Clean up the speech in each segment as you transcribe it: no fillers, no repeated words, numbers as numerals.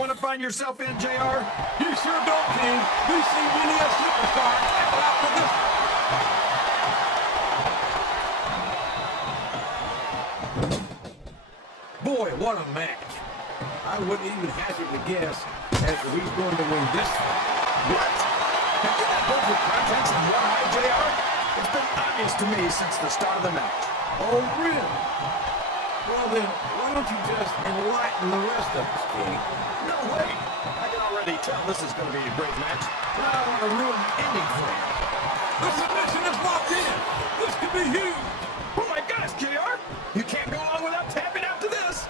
want to find yourself in, JR? You sure don't, King. We've seen many a superstar act out for this. Boy, what a match. I wouldn't even hazard to guess as to who's going to win this fight. What? Have you had both your contacts in one eye, JR? It's been obvious to me since the start of the match. Oh, really? Well then, why don't you just enlighten the rest of us, King? No way. I can already tell this is going to be a great match. But I don't want to ruin the ending for you. The submission is locked in. This could be huge. Oh my gosh, JR! You can't go on without tapping out to this.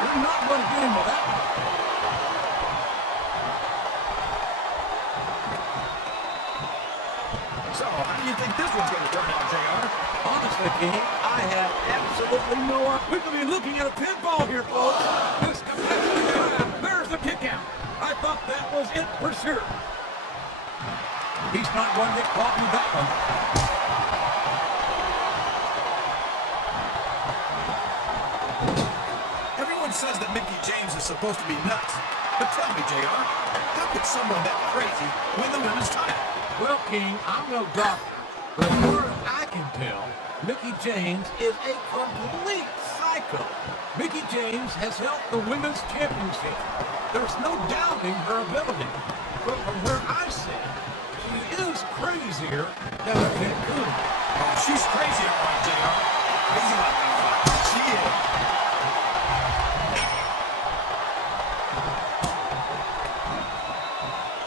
You're not going to get him with that one. So, how do you think this one's going to turn out, JR? Honestly, King, I have absolutely no idea. We could be looking at a pinball here, folks. This competitive time. There's the kick out. I thought that was it for sure. He's not going to get caught in that one. Everyone says that Mickie James is supposed to be nuts. But tell me, JR, how could someone that crazy win the women's title? Well, King, I'm no doctor, but as far as I can tell, Mickie James is a complete psycho. Mickie James has held the women's championship. There's no doubting her ability. But from where I sit, she is crazier than a Cancun. Oh, she's crazy, all right, JR. Crazy like a fuck. She is.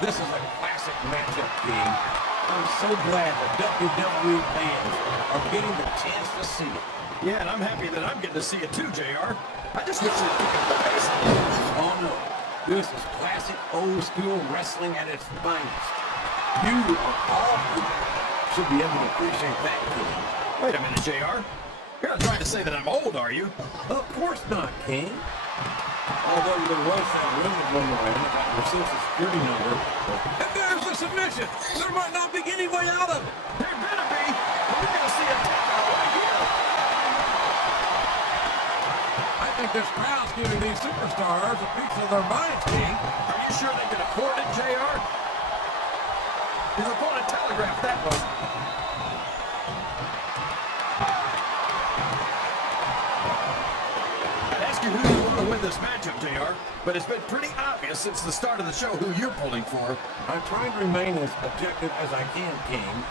This is a classic matchup, King. I'm so glad the WWE fans are getting the chance to see it. Yeah, and I'm happy that I'm getting to see it too, JR. I just wish they'd pick up the pace. Oh no, this is classic old school wrestling at its finest. You of all people should be able to appreciate that, King. Wait a minute, JR. You're not trying to say that I'm old, are you? Of course not, King. Although there was that rumor going around about your social security number. And there's the submission. There might not be any way out of it. There better be. We're going to see a tap out right here. I think this crowd's giving these superstars a piece of their minds, King. Are you sure they can afford it, JR? His opponent telegraphed that one. I'd ask you who you want to win this matchup, JR, but it's been pretty obvious since the start of the show who you're pulling for. I'm trying to remain as objective as I can, King.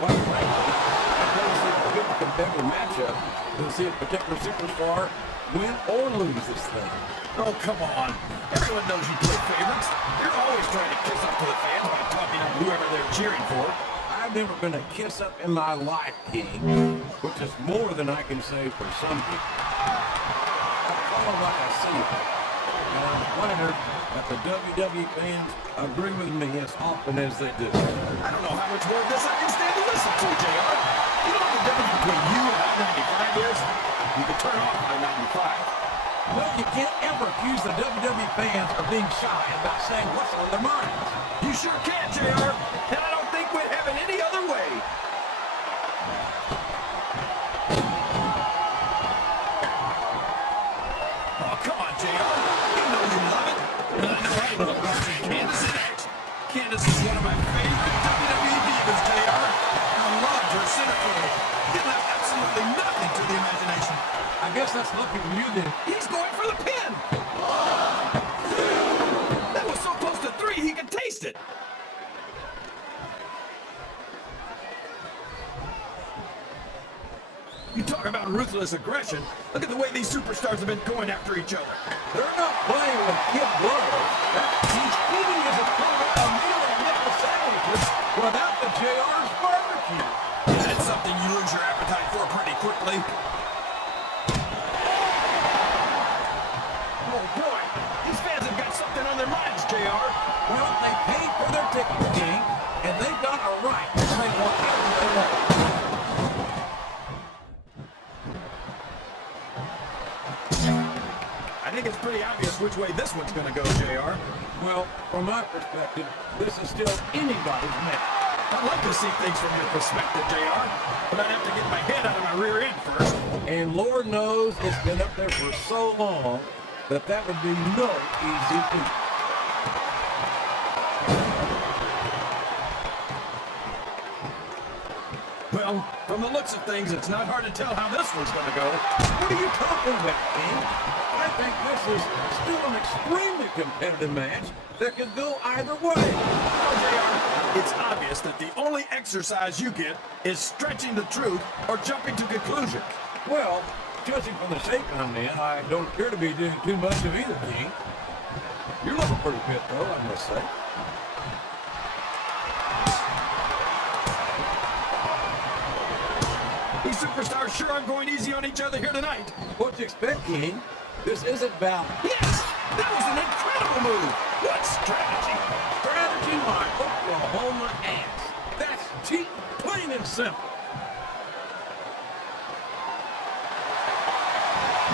Quite frankly, I'd rather see a good competitive matchup than see a particular superstar win or lose this thing. Oh, come on. Everyone knows you play favorites. You're always trying to kiss up to the fans by talking up whoever they're cheering for. I've never been a kiss up in my life, King, which is more than I can say for some people. I follow like I see it, and I'm flattered that the WWE fans agree with me as often as they do. I don't know how much more of this I can stand to listen to, JR. You know what the difference between you and I-95 is? You can turn off I-95. Well, you can't ever accuse the WWE fans of being shy about saying what's on their minds. You sure can, JR. And I don't think we'd have it any other way. Oh, come on, JR. You know you love it. And I know I love watching Candice in action. Candice is one of my favorite WWE divas, JR. I loved her centerfold. It left absolutely nothing to the imagination. I guess that's lucky for you then. He's going for the pin. That was so close to 3, he could taste it. You talk about ruthless aggression. Look at the way these superstars have been going after each other. They're not playing with kid gloves. He's feeding his opponent a meal of nickel sandwiches without the JR's barbecue. Yeah, it's something you lose your appetite for pretty quickly. Oh boy, these fans have got something on their minds, JR. Well, they paid for their tickets, King, and they've got a right to say whatever they want. I think it's pretty obvious which way this one's going to go, JR. Well, from my perspective, this is still anybody's match. I'd like to see things from your perspective, JR, but I'd have to get my head out of my rear end first. And Lord knows it's been up there for so long that would be no easy feat. Well, from the looks of things, it's not hard to tell how this one's going to go. What are you talking about, King? I think this is still an extremely competitive match that could go either way. Well, JR, it's obvious that the only exercise you get is stretching the truth or jumping to conclusions. Well, judging from the shape I'm in, I don't appear to be doing too much of either, King. You're looking pretty fit, though, I must say. These superstars sure aren't going easy on each other here tonight. What do you expect, King? This isn't about... Yes! That was an incredible move! What strategy? Strategy, my Oklahoma ass. That's cheap, plain and simple.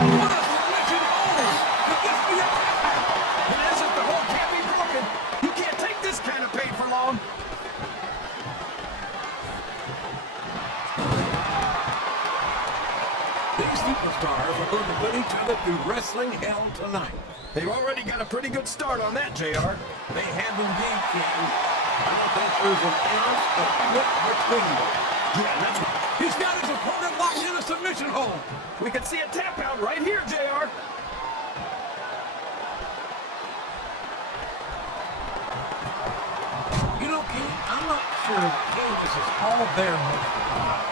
What a submission hold! Could this be a tap out? And as if the hold can't be broken, you can't take this kind of pain for long. These superstars are going to put each other through wrestling hell tonight. They've already got a pretty good start on that, JR. They have indeed, King. I don't think there's an ounce of split between them. Yeah, that's right. He's got his opponent locked in a submission hold. We can see a tap out right here, JR. You know, King, I'm not sure Candice is all there most of the time.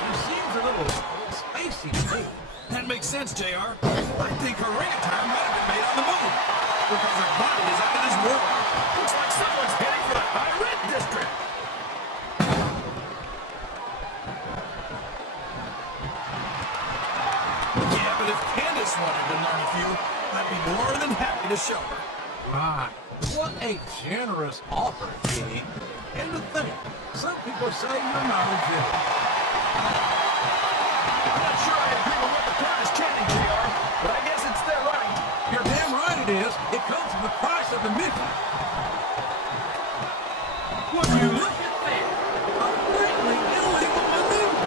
She seems a little spacey to me. That makes sense, JR. I think her ring attire might have been made on the move. Because her body is out of this world. Looks like someone's heading for the high red district. Yeah, but if Candice wanted to learn a few, I'd be more than happy to show her. My, what a generous offer, King. And to think, some people say you're not legitimate. I'm not sure I agree with what the crowd is chanting, JR, but I guess it's their right. You're damn right it is. It comes at the price of admission. Would you look at that? A greatly illegal maneuver.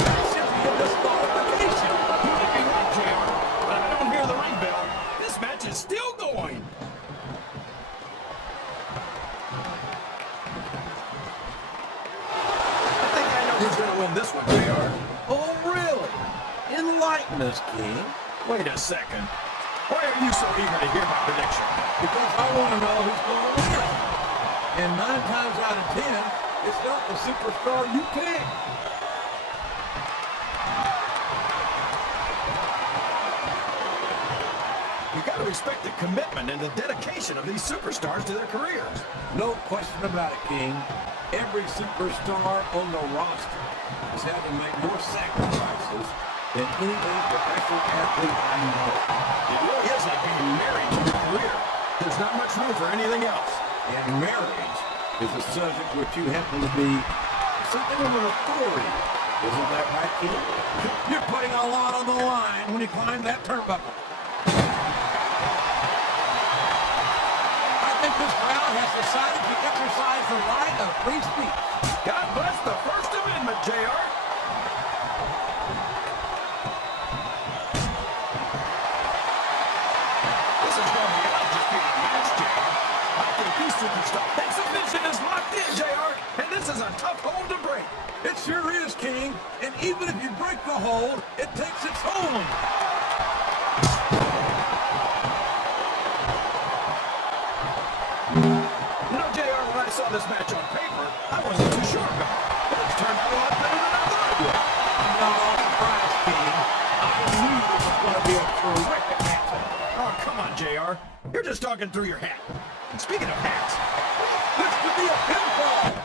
That should be a disqualification. You might be right, JR, but I don't hear the ring bell. This match is still going. I think I know who's going to win this one, JR. Oh, really? Enlighten us, King. Wait a second. Why are you so eager to hear my prediction? Because I want to know who's going to win. And 9 times out of 10, it's not the superstar you pick. You got to respect the commitment and the dedication of these superstars to their careers. No question about it, King. Every superstar on the roster has had to make more sacrifices than any other professional athlete I know. It really is like being married to your career. There's not much room for anything else. And marriage is a subject which you happen to be something of an authority. Isn't that right, King? You're putting a lot on the line when you climb that turnbuckle. I think this crowd has decided to exercise the right of free speech. God bless the First Amendment, JR. This is going to be an undisputed match, JR. I think these superstars. That submission is locked in, JR, and this is a tough hold to break. It sure is, King. And even if you break the hold, it takes its toll on you. You know, JR, when I saw this match on paper, I wasn't too sure about it. But it's turned out a lot better than I thought it would. I'm not all surprised, King. I knew this was going to be a terrific match. Oh, come on, JR. You're just talking through your hat. And speaking of hats, This could be a pinfall.